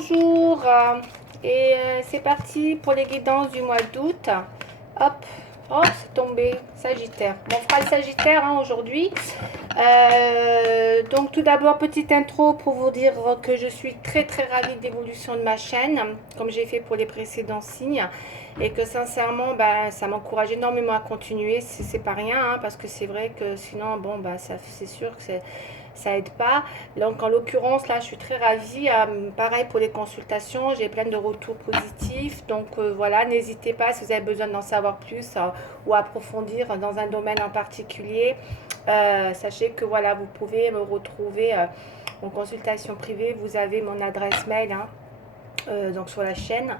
bonjour. C'est parti pour les guidances du mois d'août. Hop, oh, c'est tombé. Sagittaire. Bon, on fera le Sagittaire aujourd'hui. Donc tout d'abord, petite intro pour vous dire que je suis très ravie de l'évolution de ma chaîne, comme j'ai fait pour les précédents signes. Et que sincèrement, ça m'encourage énormément à continuer. C'est pas rien, hein, parce que c'est vrai que sinon, bon, c'est sûr que ça aide pas. Donc en l'occurrence là je suis très ravie. Pareil pour les consultations, j'ai plein de retours positifs. Donc voilà, n'hésitez pas si vous avez besoin d'en savoir plus ou approfondir dans un domaine en particulier. Sachez que voilà, vous pouvez me retrouver en consultation privée. Vous avez mon adresse mail, hein, donc sur la chaîne.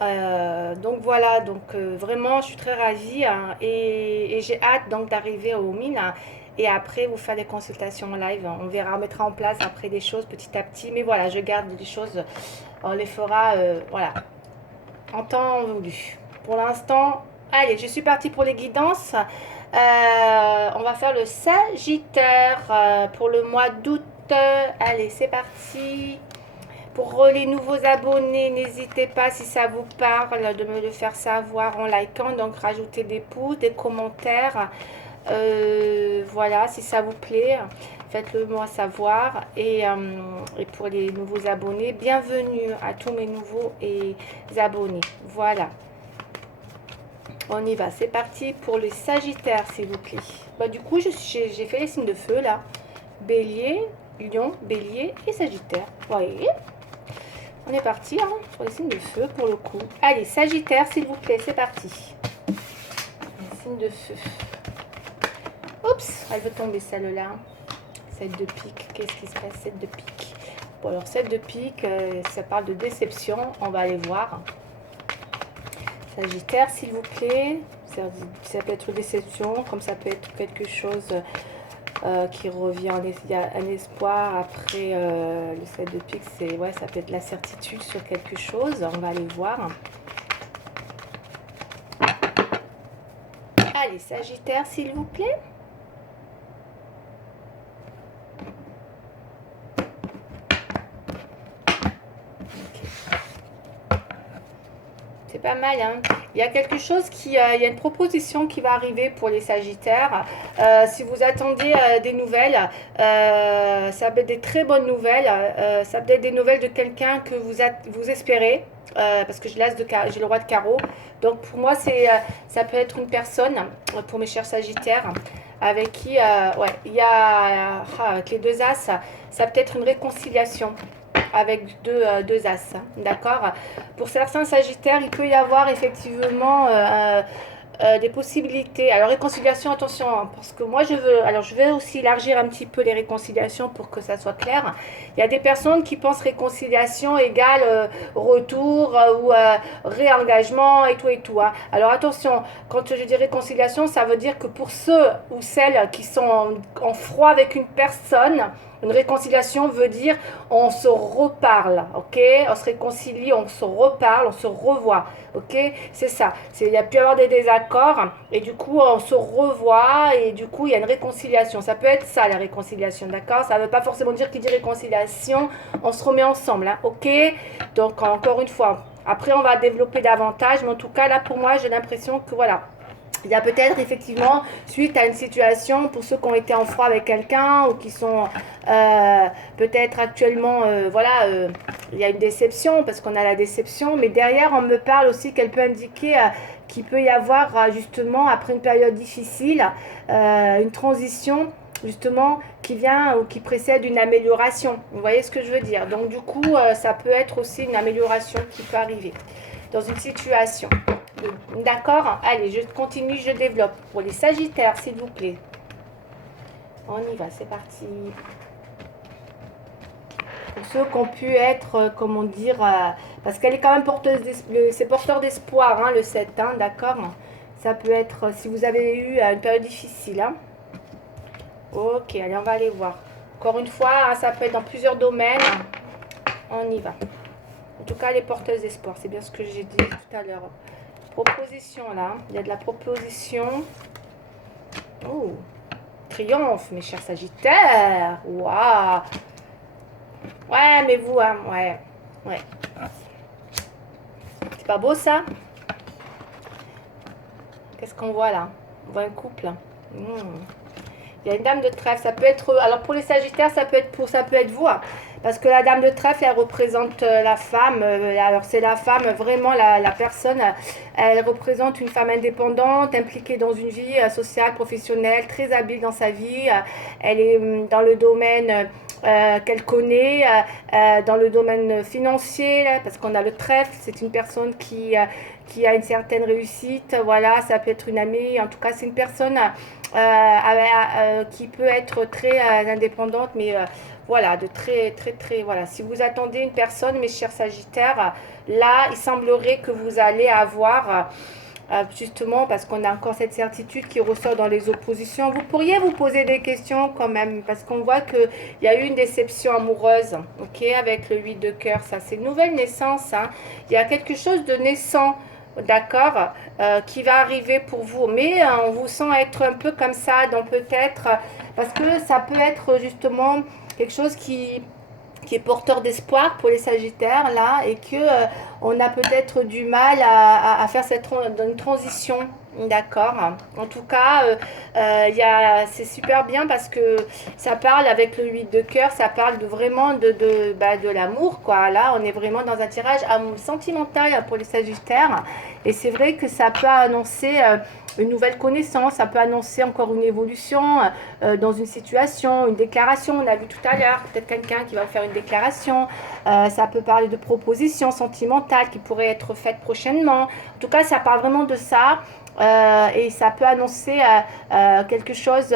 Donc voilà, donc vraiment je suis très ravie, hein, et j'ai hâte donc d'arriver au mines, hein, et après vous faire des consultations en live. On verra, on mettra en place après des choses petit à petit, mais voilà, je garde des choses, on les fera voilà, en temps voulu. Pour l'instant, allez, je suis partie pour les guidances. On va faire le Sagittaire pour le mois d'août. Allez, c'est parti. Pour les nouveaux abonnés, n'hésitez pas, si ça vous parle, de me le faire savoir en likant. Donc rajoutez des pouces, des commentaires. Voilà, si ça vous plaît, faites-le moi savoir. Et pour les nouveaux abonnés, bienvenue à tous mes nouveaux abonnés. Voilà, on y va, c'est parti pour les Sagittaires, s'il vous plaît. Du coup, j'ai fait les signes de feu là. Bélier, Lion, Bélier et Sagittaire. Vous voyez, on est parti, hein, sur les signes de feu pour le coup. Allez, Sagittaire, s'il vous plaît, c'est parti. Les signes de feu. Oups, elle veut tomber celle-là. 7 de pique, qu'est-ce qui se passe? 7 de pique. Bon, alors 7 de pique, ça parle de déception, on va aller voir. Sagittaire, s'il vous plaît. Ça peut être une déception, comme ça peut être quelque chose qui revient un espoir. Après le 7 de pique, ouais, ça peut être la certitude sur quelque chose. On va aller voir. Allez, Sagittaire, s'il vous plaît. C'est pas mal, hein. Il y a quelque chose il y a une proposition qui va arriver pour les Sagittaires. Si vous attendez des nouvelles, ça peut être des très bonnes nouvelles. Ça peut être des nouvelles de quelqu'un que vous espérez. Parce que j'ai le roi de carreau. Donc pour moi, ça peut être une personne, pour mes chers Sagittaires, avec qui, ouais, il y a, avec les deux as, ça peut être une réconciliation avec deux as, d'accord. Pour certains Sagittaires, il peut y avoir effectivement des possibilités. Alors réconciliation, attention, hein, parce que moi je vais aussi élargir un petit peu les réconciliations pour que ça soit clair. Il y a des personnes qui pensent réconciliation égale retour ou réengagement et tout, hein. Alors attention, quand je dis réconciliation, ça veut dire que pour ceux ou celles qui sont en froid avec une personne, une réconciliation veut dire on se reparle, ok? On se réconcilie, on se reparle, on se revoit, ok? C'est ça. Il y a pu y avoir des désaccords et du coup on se revoit et du coup il y a une réconciliation. Ça peut être ça, la réconciliation, d'accord? Ça ne veut pas forcément dire qu'il dit réconciliation, on se remet ensemble, hein, ok? Donc encore une fois, après on va développer davantage, mais en tout cas là pour moi j'ai l'impression que voilà. Il y a peut-être effectivement, suite à une situation, pour ceux qui ont été en froid avec quelqu'un ou qui sont peut-être actuellement, voilà, il y a une déception, parce qu'on a la déception, mais derrière, on me parle aussi qu'elle peut indiquer qu'il peut y avoir, justement, après une période difficile, une transition, justement, qui vient ou qui précède une amélioration. Vous voyez ce que je veux dire? Donc, du coup, ça peut être aussi une amélioration qui peut arriver dans une situation. D'accord? Allez, je continue, je développe. Pour les Sagittaires, s'il vous plaît. On y va, c'est parti. Pour ceux qui ont pu être, comment dire, parce qu'elle est quand même porteuse, c'est porteur d'espoir, hein, le 7, hein, d'accord? Ça peut être, si vous avez eu une période difficile, hein. Ok, allez, on va aller voir. Encore une fois, hein, ça peut être dans plusieurs domaines. On y va. En tout cas, elle est porteuse d'espoir, c'est bien ce que j'ai dit tout à l'heure. Proposition là, il y a de la proposition. Oh, triomphe, mes chers Sagittaires. Waouh. Ouais, mais vous, hein, ouais. Ouais. C'est pas beau ça? Qu'est-ce qu'on voit là? On voit un couple. Il y a une dame de trèfle. Ça peut être. Alors pour les Sagittaires, ça peut être vous. Hein. Parce que la dame de trèfle, elle représente la femme. Alors c'est la femme, vraiment la personne. Elle représente une femme indépendante, impliquée dans une vie sociale, professionnelle, très habile dans sa vie. Elle est dans le domaine qu'elle connaît, dans le domaine financier, là, parce qu'on a le trèfle. C'est une personne qui a une certaine réussite. Voilà, ça peut être une amie. En tout cas, c'est une personne qui peut être très indépendante, mais voilà, de très, voilà. Si vous attendez une personne, mes chers Sagittaires, là, il semblerait que vous allez avoir, justement, parce qu'on a encore cette certitude qui ressort dans les oppositions, vous pourriez vous poser des questions quand même, parce qu'on voit qu'il y a eu une déception amoureuse, ok, avec le 8 de cœur, ça, c'est une nouvelle naissance, hein. Il y a quelque chose de naissant, d'accord, qui va arriver pour vous. Mais on vous sent être un peu comme ça, donc peut-être, parce que ça peut être justement quelque chose qui est porteur d'espoir pour les Sagittaires, là, et que on a peut-être du mal à faire une transition. D'accord. En tout cas, c'est super bien parce que ça parle avec le 8 de cœur, ça parle vraiment de l'amour, quoi. Là, on est vraiment dans un tirage sentimental pour les Sagittaires. Et c'est vrai que ça peut annoncer une nouvelle connaissance, ça peut annoncer encore une évolution dans une situation, une déclaration. On a vu tout à l'heure, peut-être quelqu'un qui va faire une déclaration. Ça peut parler de propositions sentimentales qui pourraient être faites prochainement. En tout cas, ça parle vraiment de ça. Et ça peut annoncer quelque chose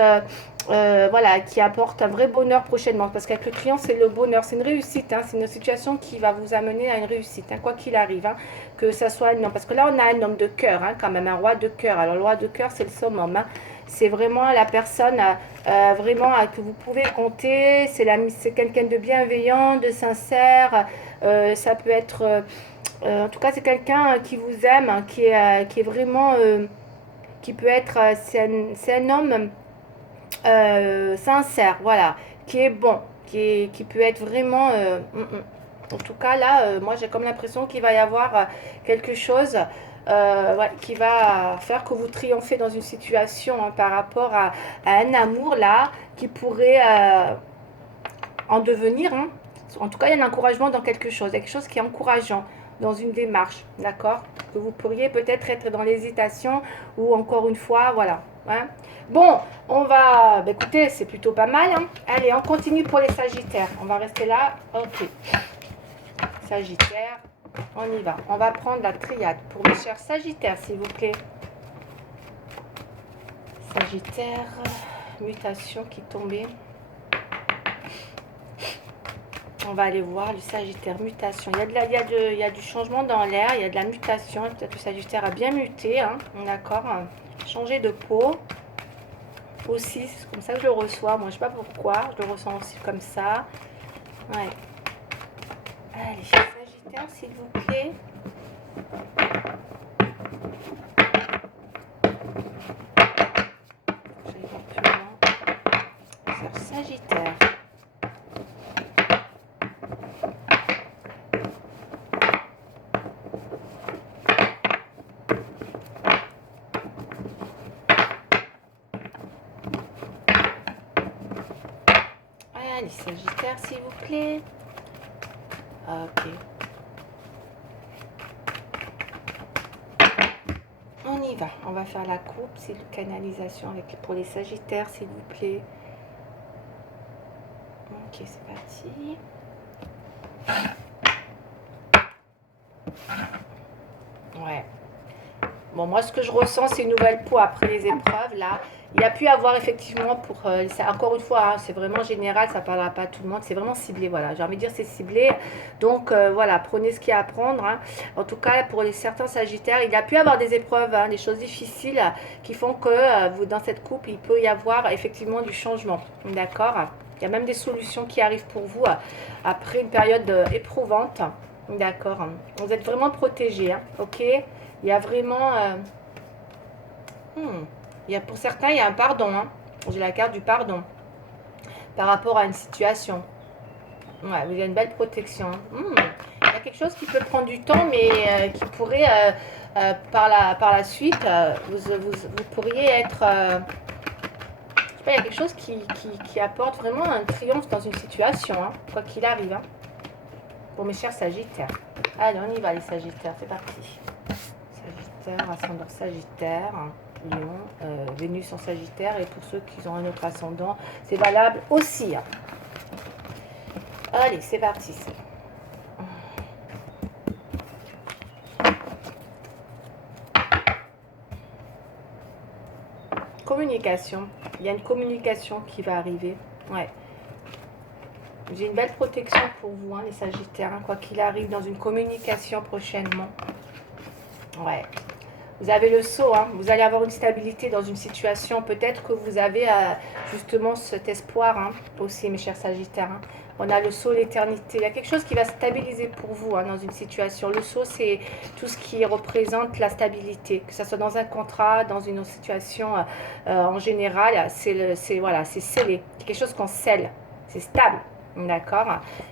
voilà, qui apporte un vrai bonheur prochainement. Parce qu'avec le triomphe, c'est le bonheur, c'est une réussite. Hein, c'est une situation qui va vous amener à une réussite, hein, quoi qu'il arrive. Hein, que ça soit un homme. Parce que là, on a un homme de cœur, hein, quand même, un roi de cœur. Alors, le roi de cœur, c'est le summum. Hein. C'est vraiment la personne vraiment que vous pouvez compter. C'est quelqu'un de bienveillant, de sincère. Ça peut être... en tout cas, c'est quelqu'un qui vous aime, hein, qui est vraiment... qui peut être... c'est un homme sincère, voilà, qui est bon, qui peut être vraiment... En tout cas, là, moi, j'ai comme l'impression qu'il va y avoir quelque chose ouais, qui va faire que vous triomphez dans une situation hein, par rapport à un amour, là, qui pourrait en devenir. Hein. En tout cas, il y a un encouragement dans quelque chose qui est encourageant dans une démarche, d'accord? Que vous pourriez peut-être être dans l'hésitation ou encore une fois, voilà. Hein. Bon, on va... Bah, écoutez, c'est plutôt pas mal. Hein. Allez, on continue pour les Sagittaires. On va rester là. Ok. Sagittaire, on y va. On va prendre la triade pour mes chers Sagittaires, s'il vous plaît. Sagittaire, mutation qui tombait. On va aller voir le Sagittaire, mutation. Il y a du changement dans l'air, il y a de la mutation. Peut-être que le Sagittaire a bien muté, hein, d'accord. Changer de peau. Aussi, c'est comme ça que je le reçois. Moi, je sais pas pourquoi, je le ressens aussi comme ça. Ouais. Allez, Sagittaire, s'il vous plaît. J'allais voir plus loin. Sur Sagittaire. Allez, Sagittaire, s'il vous plaît. Ok. On y va. On va faire la coupe. C'est une canalisation pour les Sagittaires, s'il vous plaît. Ok, c'est parti. Ouais. Bon, moi, ce que je ressens, c'est une nouvelle peau après les épreuves, là. Il y a pu avoir effectivement encore une fois, hein, c'est vraiment général, ça ne parlera pas à tout le monde, c'est vraiment ciblé, voilà. J'ai envie de dire c'est ciblé. Donc, voilà, prenez ce qu'il y a à prendre. Hein. En tout cas, pour certains Sagittaires, il y a pu avoir des épreuves, hein, des choses difficiles qui font que vous, dans cette coupe, il peut y avoir effectivement du changement. D'accord? Il y a même des solutions qui arrivent pour vous après une période éprouvante. D'accord? Vous êtes vraiment protégés, hein, ok? Il y a vraiment... pour certains, il y a un pardon. Hein. J'ai la carte du pardon. Par rapport à une situation. Ouais, il y a une belle protection. Il y a quelque chose qui peut prendre du temps, mais qui pourrait, par la suite, vous pourriez être... je sais pas, il y a quelque chose qui apporte vraiment un triomphe dans une situation, hein, quoi qu'il arrive. Hein, pour mes chers Sagittaires. Allez, on y va les Sagittaires, c'est parti. Sagittaire, ascendant Sagittaire, Lion, Vénus en Sagittaire, et pour ceux qui ont un autre ascendant, c'est valable aussi. Hein. Allez, c'est parti. Communication. Il y a une communication qui va arriver. Ouais. J'ai une belle protection pour vous, hein, les Sagittaires. Hein, quoi qu'il arrive, dans une communication prochainement. Ouais. Vous avez le saut, hein, vous allez avoir une stabilité dans une situation. Peut-être que vous avez justement cet espoir hein, aussi, mes chers Sagittaires. Hein. On a le saut, l'éternité. Il y a quelque chose qui va stabiliser pour vous hein, dans une situation. Le saut, c'est tout ce qui représente la stabilité. Que ce soit dans un contrat, dans une situation en général, c'est voilà, scellé. C'est quelque chose qu'on scelle. C'est stable. D'accord.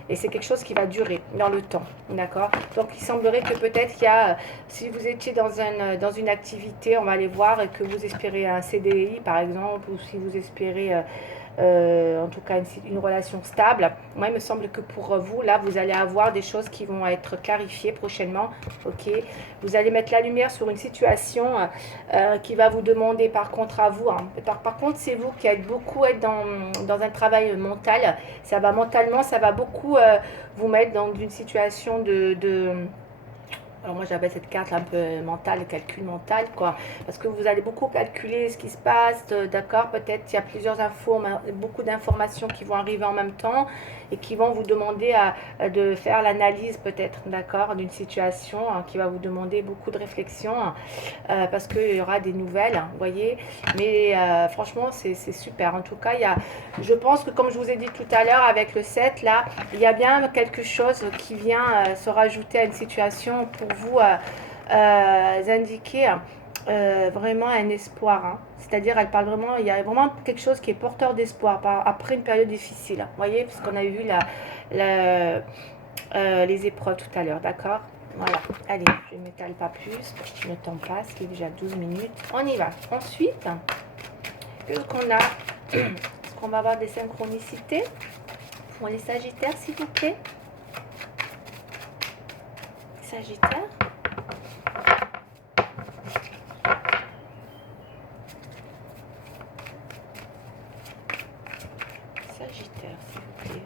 Et c'est quelque chose qui va durer dans le temps. D'accord. Donc, il semblerait que peut-être il y a, si vous étiez dans une activité, on va aller voir, et que vous espérez un CDI, par exemple, ou si vous espérez, en tout cas, une relation stable. Moi, il me semble que pour vous, là, vous allez avoir des choses qui vont être clarifiées prochainement. Ok. Vous allez mettre la lumière sur une situation qui va vous demander, par contre, à vous. Hein, par contre, c'est vous qui êtes beaucoup dans un travail mental. Ça va mentalement, ça va beaucoup vous mettre dans une situation alors moi j'appelle cette carte un peu mentale, calcul mental quoi, parce que vous allez beaucoup calculer ce qui se passe, d'accord, peut-être il y a plusieurs infos, beaucoup d'informations qui vont arriver en même temps et qui vont vous demander de faire l'analyse peut-être, d'accord, d'une situation hein, qui va vous demander beaucoup de réflexion parce qu'il y aura des nouvelles, vous voyez, mais franchement c'est super, en tout cas je pense que comme je vous ai dit tout à l'heure avec le 7 là, il y a bien quelque chose qui vient se rajouter à une situation pour vous indiquer vraiment un espoir. Hein. C'est-à-dire, elle parle vraiment, il y a vraiment quelque chose qui est porteur d'espoir après une période difficile. Vous voyez, parce qu'on a vu les épreuves tout à l'heure, d'accord? Voilà, allez, je ne m'étale pas plus, le temps passe, il est déjà 12 minutes. On y va. Ensuite, qu'est-ce qu'on a? Est-ce qu'on va avoir des synchronicités pour les Sagittaires, s'il vous plaît? Sagittaire. Sagittaire, s'il vous plaît.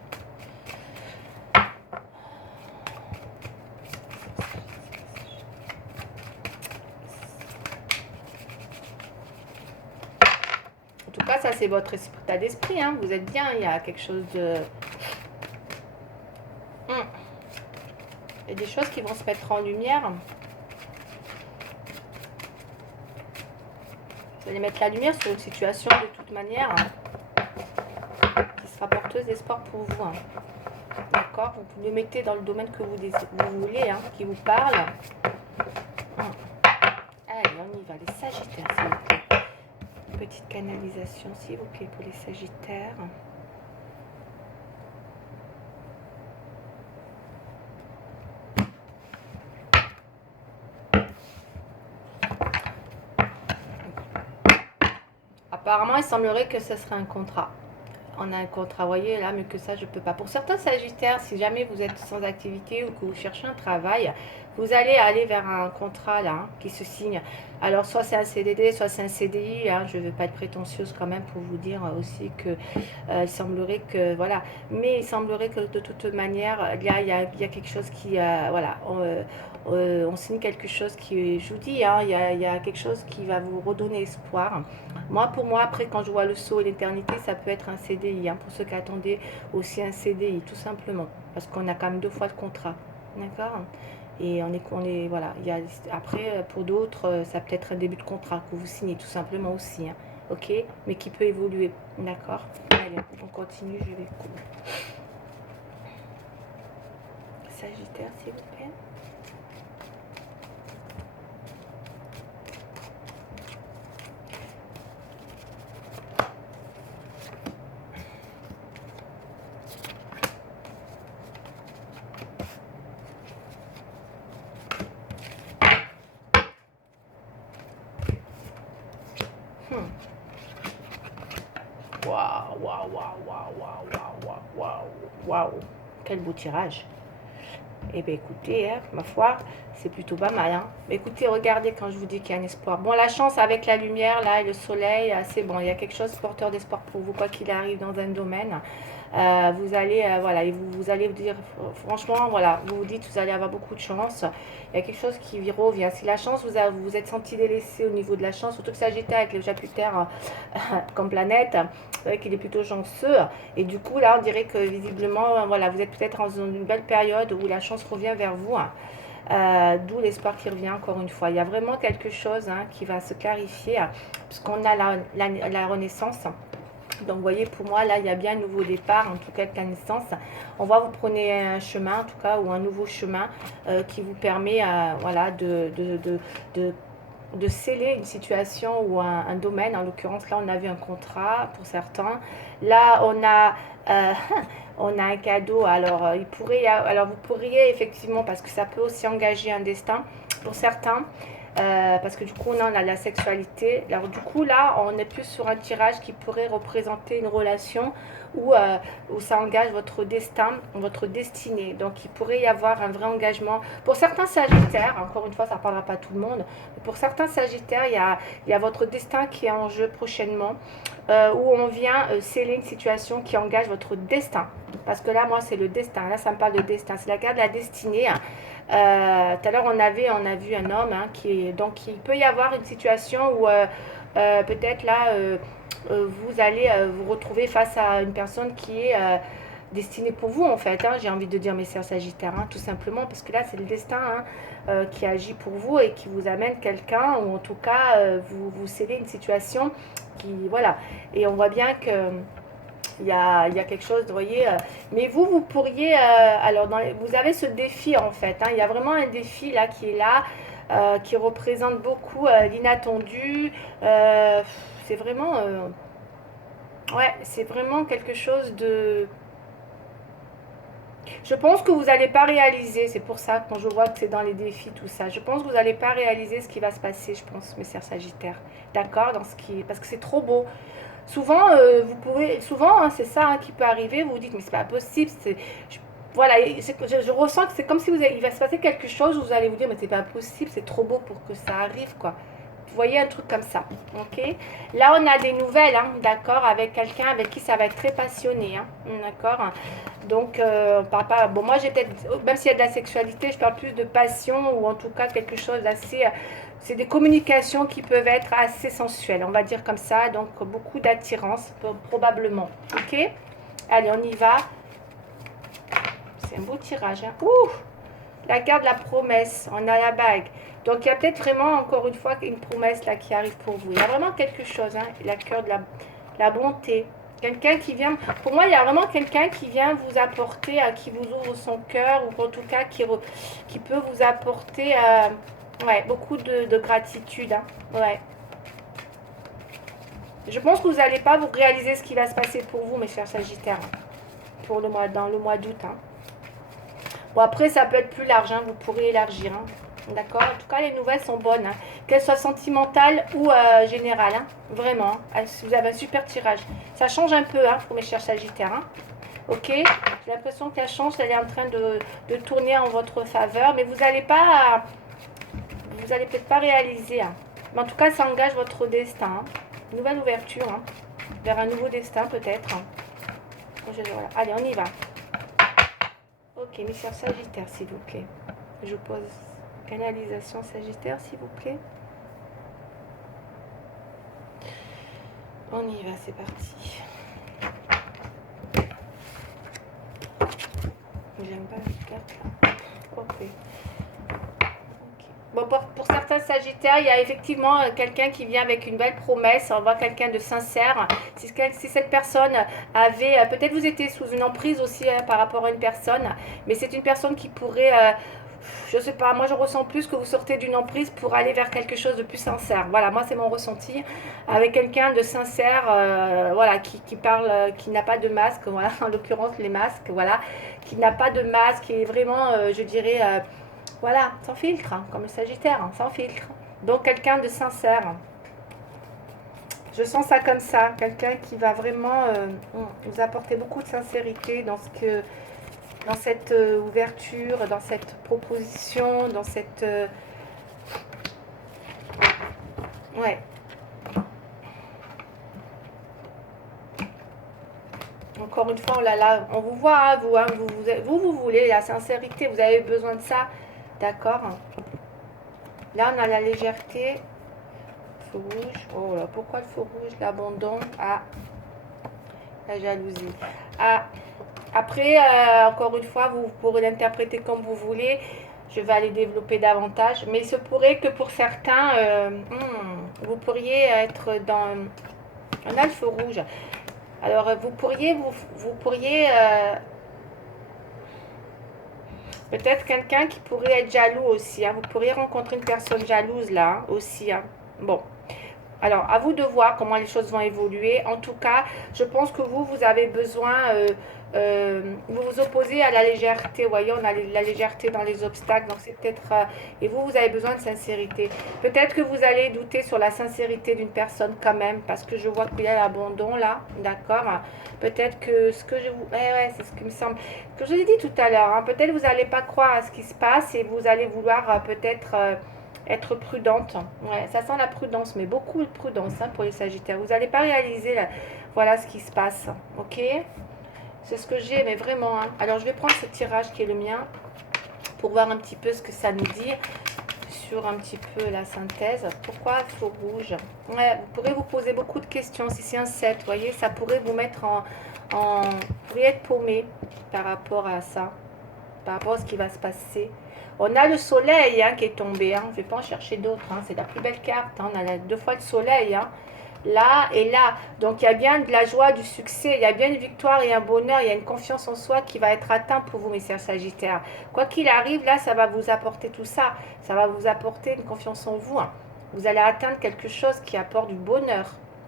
En tout cas, ça c'est votre état d'esprit. Hein. Vous êtes bien, il y a quelque chose de... Il y a des choses qui vont se mettre en lumière. Vous allez mettre la lumière sur une situation de toute manière qui sera porteuse d'espoir pour vous. Hein. D'accord. Vous le mettez dans le domaine que vous voulez, hein, qui vous parle. Allez, on y va. Les Sagittaires, s'il vous plaît. Petite canalisation, s'il vous plaît, pour les Sagittaires. Apparemment, il semblerait que ce serait un contrat. On a un contrat, vous voyez, là, mais que ça, je ne peux pas. Pour certains Sagittaires, si jamais vous êtes sans activité ou que vous cherchez un travail, vous allez aller vers un contrat, là, hein, qui se signe. Alors, soit c'est un CDD, soit c'est un CDI. Hein, je ne veux pas être prétentieuse quand même pour vous dire aussi que il semblerait que, voilà. Mais il semblerait que de toute manière, il y a quelque chose qui, voilà, on signe quelque chose qui, je vous dis, hein, il y a quelque chose qui va vous redonner espoir. Moi, pour moi, après, quand je vois le saut et l'éternité, ça peut être un CDI, hein, pour ceux qui attendaient aussi un CDI, tout simplement, parce qu'on a quand même 2 fois le contrat, d'accord? Et voilà, après, pour d'autres, ça peut être un début de contrat que vous signez, tout simplement aussi, hein, ok? Mais qui peut évoluer, d'accord? Allez, on continue, je vais... Sagittaire, s'il vous plaît. waouh. Quel beau tirage. Eh bien, écoutez, hein, ma foi, c'est plutôt pas mal. Hein. Mais écoutez, regardez quand je vous dis qu'il y a un espoir. Bon, la chance avec la lumière, là, et le soleil, c'est bon. Il y a quelque chose porteur d'espoir pour vous, quoi qu'il arrive dans un domaine. Vous allez, voilà, et vous allez vous dire, franchement, voilà, vous vous dites, vous allez avoir beaucoup de chance. Il y a quelque chose qui revient. Si la chance, vous vous êtes senti délaissé au niveau de la chance, surtout que Sagittaire avec le Jupiter comme planète, c'est vrai qu'il est plutôt chanceux. Et du coup, là, on dirait que visiblement, voilà, vous êtes peut-être dans une belle période où la chance revient vers vous. D'où l'espoir qui revient encore une fois. Il y a vraiment quelque chose qui va se clarifier, puisqu'on a la renaissance. Donc, vous voyez, pour moi, là, il y a bien un nouveau départ, en tout cas avec la naissance. On voit vous prenez un chemin, en tout cas, ou un nouveau chemin qui vous permet voilà, de sceller une situation ou un domaine. En l'occurrence, là, on a vu un contrat pour certains. Là, on a un cadeau. Alors, alors, vous pourriez effectivement, parce que ça peut aussi engager un destin pour certains, parce que du coup, on a la sexualité. Alors, du coup, là, on est plus sur un tirage qui pourrait représenter une relation où ça engage votre destin, votre destinée. Donc, il pourrait y avoir un vrai engagement. Pour certains Sagittaires, encore une fois, ça ne parlera pas à tout le monde, mais pour certains Sagittaires, il y a votre destin qui est en jeu prochainement, où on vient sceller une situation qui engage votre destin. Parce que là, moi, c'est le destin. Là, ça me parle de destin. C'est la carte de la destinée. Tout à l'heure, on a vu un homme donc il peut y avoir une situation où peut-être là, vous allez vous retrouver face à une personne qui est destinée pour vous en fait. J'ai envie de dire mes sœurs Sagittaires, tout simplement, parce que là, c'est le destin qui agit pour vous et qui vous amène quelqu'un, ou en tout cas, vous scellez une situation qui, voilà. Et on voit bien que il y a quelque chose, vous voyez. Mais vous pourriez, alors vous avez ce défi en fait. Il y a vraiment un défi là qui est là, qui représente beaucoup l'inattendu. C'est vraiment, ouais, c'est vraiment quelque chose de. Je pense que vous n'allez pas réaliser, c'est pour ça quand je vois que c'est dans les défis, tout ça, je pense que vous n'allez pas réaliser ce qui va se passer, je pense, mes sœurs Sagittaires. D'accord, parce que c'est trop beau. Souvent, c'est ça qui peut arriver, vous vous dites, mais c'est pas possible, voilà, je ressens que c'est comme si il va se passer quelque chose, vous allez vous dire, mais c'est pas possible, c'est trop beau pour que ça arrive, quoi. Vous voyez, un truc comme ça, ok. Là, on a des nouvelles, d'accord, avec quelqu'un avec qui ça va être très passionné, d'accord. Donc, on parle pas, bon, moi, j'ai peut-être, même s'il y a de la sexualité, je parle plus de passion, ou en tout cas quelque chose d'assez, c'est des communications qui peuvent être assez sensuelles, on va dire comme ça, donc beaucoup d'attirance, probablement, ok. Allez, on y va. C'est un beau tirage, Ouh, la carte de la promesse, on a la bague. Donc, il y a peut-être vraiment, encore une fois, une promesse là qui arrive pour vous. Il y a vraiment quelque chose, la cœur de la bonté. Quelqu'un qui vient, pour moi, il y a vraiment quelqu'un qui vient vous apporter, qui vous ouvre son cœur, ou en tout cas qui peut vous apporter ouais, beaucoup de gratitude. Ouais. Je pense que vous n'allez pas vous réaliser ce qui va se passer pour vous, mes chers Sagittaires, dans le mois d'août. Bon, après, ça peut être plus large, vous pourrez élargir. D'accord. En tout cas, les nouvelles sont bonnes, qu'elles soient sentimentales ou générales, vraiment. Vous avez un super tirage. Ça change un peu pour mes chers Sagittaires. Ok. J'ai l'impression que la chance, elle est en train de tourner en votre faveur, mais vous n'allez peut-être pas réaliser. Mais en tout cas, ça engage votre destin. Nouvelle ouverture vers un nouveau destin peut-être. Voilà. Allez, on y va. Ok, mes chers Sagittaires, s'il vous plaît. Je pose canalisation Sagittaire, s'il vous plaît. On y va, c'est parti. J'aime pas cette carte là. Ok. Bon, pour certains Sagittaires, il y a effectivement quelqu'un qui vient avec une belle promesse. On voit quelqu'un de sincère. Si cette personne avait... peut-être vous étiez sous une emprise aussi par rapport à une personne. Mais c'est une personne qui pourrait... je sais pas, moi je ressens plus que vous sortez d'une emprise pour aller vers quelque chose de plus sincère. Voilà, moi c'est mon ressenti. Avec quelqu'un de sincère, voilà, qui parle, qui n'a pas de masque. Voilà, en l'occurrence les masques, voilà. Qui n'a pas de masque, qui est vraiment, je dirais... voilà, sans filtre, comme le Sagittaire, sans filtre. Donc quelqu'un de sincère. Je sens ça comme ça. Quelqu'un qui va vraiment vous apporter beaucoup de sincérité dans ce que, dans cette ouverture, dans cette proposition, dans cette... ouais. Encore une fois, oh là là, on vous voit, hein, vous, hein, vous voulez la sincérité, vous avez besoin de ça. D'accord. Là, on a la légèreté. Feu rouge. Oh là, pourquoi le feu rouge? L'abandon. Ah, la jalousie. Ah, après, encore une fois, vous pourrez l'interpréter comme vous voulez. Je vais aller développer davantage. Mais il se pourrait que pour certains, vous pourriez être dans... On a le feu rouge. Alors, vous pourriez peut-être quelqu'un qui pourrait être jaloux aussi. Hein. Vous pourriez rencontrer une personne jalouse là hein, aussi. Hein. Bon. Alors, à vous de voir comment les choses vont évoluer. En tout cas, je pense que vous avez besoin, vous vous opposez à la légèreté. Vous voyez, on a la légèreté dans les obstacles. Donc, c'est peut-être... et vous avez besoin de sincérité. Peut-être que vous allez douter sur la sincérité d'une personne quand même. Parce que je vois qu'il y a l'abandon là. D'accord. Peut-être que ce que je vous... ouais, c'est ce qui me semble. Que je vous ai dit tout à l'heure. Hein, peut-être que vous n'allez pas croire à ce qui se passe. Et vous allez vouloir peut-être... être prudente, ouais, ça sent la prudence, mais beaucoup de prudence hein, pour les Sagittaires. Vous n'allez pas réaliser, voilà ce qui se passe, ok? C'est ce que j'ai, mais vraiment. Hein. Alors, je vais prendre ce tirage qui est le mien pour voir un petit peu ce que ça nous dit sur un petit peu la synthèse. Pourquoi le feu rouge? Ouais, vous pourrez vous poser beaucoup de questions. Si c'est un 7, vous voyez, ça pourrait vous mettre vous pourriez être paumé par rapport à ça, par rapport à ce qui va se passer. On a le soleil hein, qui est tombé. Hein. Je ne vais pas en chercher d'autres. Hein. C'est la plus belle carte. Hein. On a deux fois le soleil. Hein. Là et là. Donc, il y a bien de la joie, du succès. Il y a bien une victoire et un bonheur. Il y a une confiance en soi qui va être atteinte pour vous, mes chers Sagittaires. Quoi qu'il arrive, là, ça va vous apporter tout ça. Ça va vous apporter une confiance en vous. Hein. Vous allez atteindre quelque chose qui apporte du bonheur.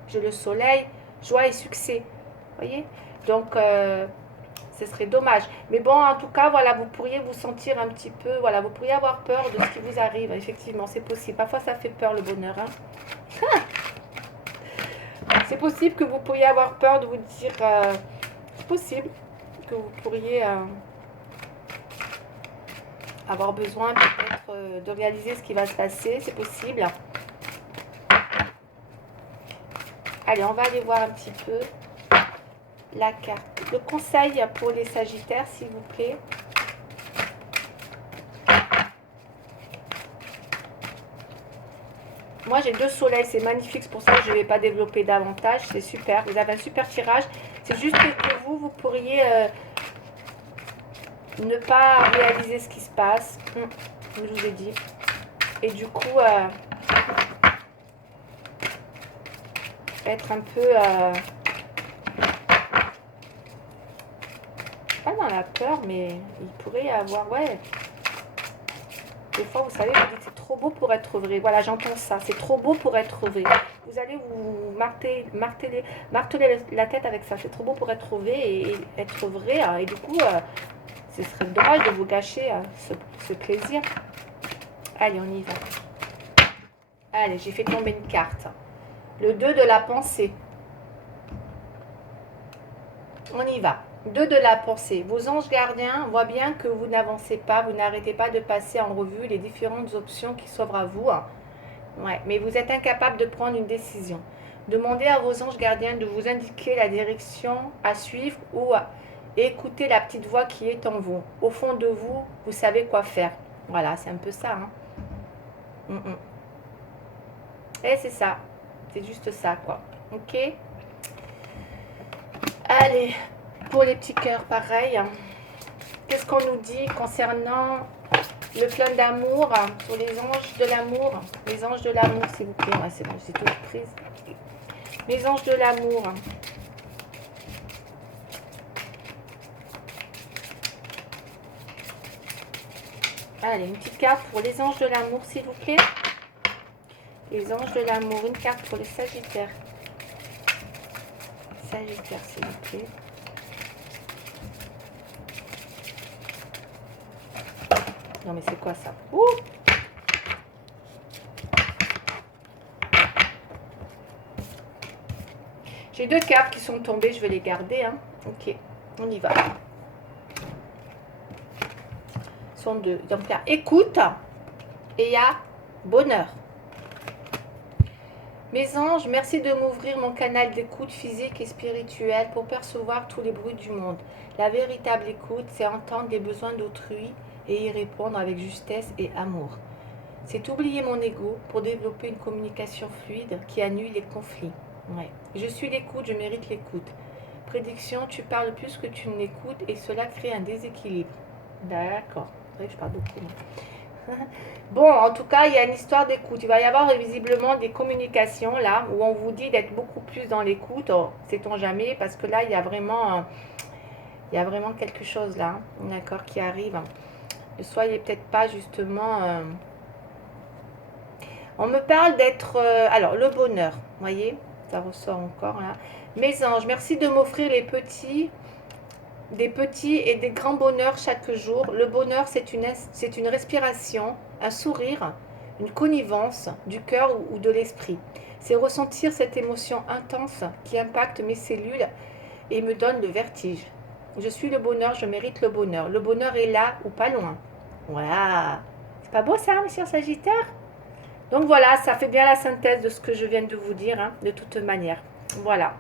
J'ai le soleil, joie et succès. Vous voyez? Donc... ce serait dommage. Mais bon, en tout cas, voilà, vous pourriez vous sentir un petit peu, voilà, vous pourriez avoir peur de ce qui vous arrive. Effectivement, c'est possible. Parfois, ça fait peur, le bonheur. Hein. C'est possible que vous pourriez avoir peur de vous dire... c'est possible que vous pourriez avoir besoin peut-être de réaliser ce qui va se passer. C'est possible. Allez, on va aller voir un petit peu la carte. Le conseil pour les Sagittaires, s'il vous plaît. Moi, j'ai deux soleils, c'est magnifique. C'est pour ça que je ne vais pas développer davantage. C'est super. Vous avez un super tirage. C'est juste que vous pourriez ne pas réaliser ce qui se passe. Je vous ai dit. Et du coup, être un peu... pas dans la peur, mais il pourrait y avoir... Ouais. Des fois, vous savez, vous dites c'est trop beau pour être vrai. Voilà, j'entends ça. C'est trop beau pour être vrai. Vous allez vous marteler la tête avec ça. C'est trop beau pour être vrai et être vrai. Et du coup, ce serait dommage de vous gâcher ce plaisir. Allez, on y va. Allez, j'ai fait tomber une carte. Le 2 de la pensée. On y va. 2 de la pensée. Vos anges gardiens voient bien que vous n'avancez pas, vous n'arrêtez pas de passer en revue les différentes options qui s'offrent à vous. Ouais, mais vous êtes incapable de prendre une décision. Demandez à vos anges gardiens de vous indiquer la direction à suivre ou à écouter la petite voix qui est en vous. Au fond de vous, vous savez quoi faire. Voilà, c'est un peu ça. Hein. Et c'est ça. C'est juste ça, quoi. Ok? Allez. Pour les petits cœurs, pareil. Qu'est-ce qu'on nous dit concernant le plein d'amour pour les anges de l'amour? Les anges de l'amour, s'il vous plaît. Ouais, c'est bon, j'ai tout prise. Les anges de l'amour. Allez, une petite carte pour les anges de l'amour, s'il vous plaît. Les anges de l'amour, une carte pour les Sagittaires. Sagittaire, s'il vous plaît. Non mais c'est quoi ça? Ouh! J'ai 2 cartes qui sont tombées, je vais les garder. Hein. Ok, on y va. Ce sont 2. Donc il y a écoute et il y a bonheur. Mes anges, merci de m'ouvrir mon canal d'écoute physique et spirituelle pour percevoir tous les bruits du monde. La véritable écoute, c'est entendre les besoins d'autrui et y répondre avec justesse et amour. C'est oublier mon ego pour développer une communication fluide qui annule les conflits. Ouais. Je suis l'écoute, je mérite l'écoute. Prédiction, tu parles plus que tu n'écoutes et cela crée un déséquilibre. D'accord. Oui, je parle beaucoup. Bon, en tout cas, il y a une histoire d'écoute. Il va y avoir visiblement des communications là où on vous dit d'être beaucoup plus dans l'écoute. Oh, sait-on jamais, parce que là, il y a vraiment quelque chose là, d'accord, qui arrive. Ne soyez peut-être pas justement. On me parle d'être. Alors, le bonheur, voyez, ça ressort encore là. Mes anges, merci de m'offrir des petits et des grands bonheurs chaque jour. Le bonheur, c'est une respiration, un sourire, une connivence du cœur ou de l'esprit. C'est ressentir cette émotion intense qui impacte mes cellules et me donne le vertige. Je suis le bonheur, je mérite le bonheur. Le bonheur est là ou pas loin. Voilà. C'est pas beau ça, monsieur Sagittaire? Donc voilà, ça fait bien la synthèse de ce que je viens de vous dire, hein, de toute manière. Voilà.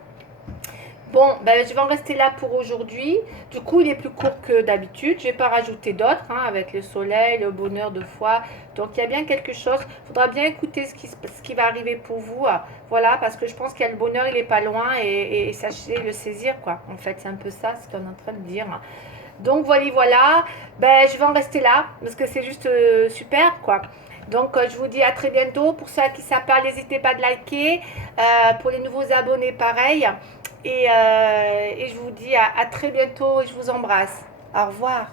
Bon, ben, je vais en rester là pour aujourd'hui. Du coup, il est plus court que d'habitude. Je ne vais pas rajouter d'autres, hein, avec le soleil, le bonheur de foi. Donc, il y a bien quelque chose. Il faudra bien écouter ce qui va arriver pour vous. Voilà, parce que je pense qu'il y a le bonheur, il n'est pas loin. Et sachez le saisir, quoi. En fait, c'est un peu ça, ce qu'on est en train de dire. Donc, voilà. Ben, je vais en rester là, parce que c'est juste super, quoi. Donc, je vous dis à très bientôt. Pour ceux à qui ça parle, n'hésitez pas de liker. Pour les nouveaux abonnés, pareil. Et je vous dis à très bientôt et je vous embrasse. Au revoir.